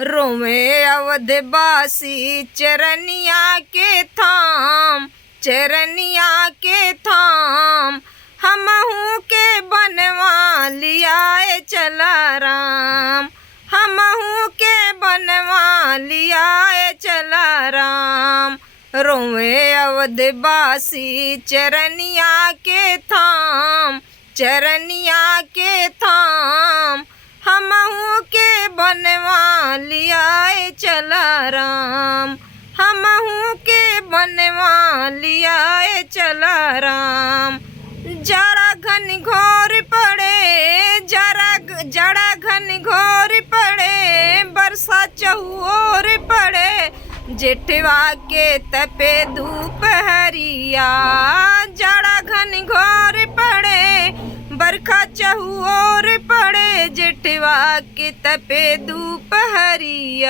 रोवे अवधवासी चरनिया के थाम, चरनिया के थाम। हमहू के बनवा लियाए चला राम, हमहू के बनवा लियाए चला राम। रोवे अवधवासी चरनिया के थाम, चरनिया के थाम। हमहू के बनवा लियाए चला राम, हमहू के बनवा लियाए चला राम। जरा घन घोर पड़े, जरा घन घोर पड़े, बरसा चहुओर पड़े, जेठवा के तपे धूप हरिया। जरा घन घोर पड़े, बरखा चहुओर पड़े, जेठवा के तपे धूप हरिया।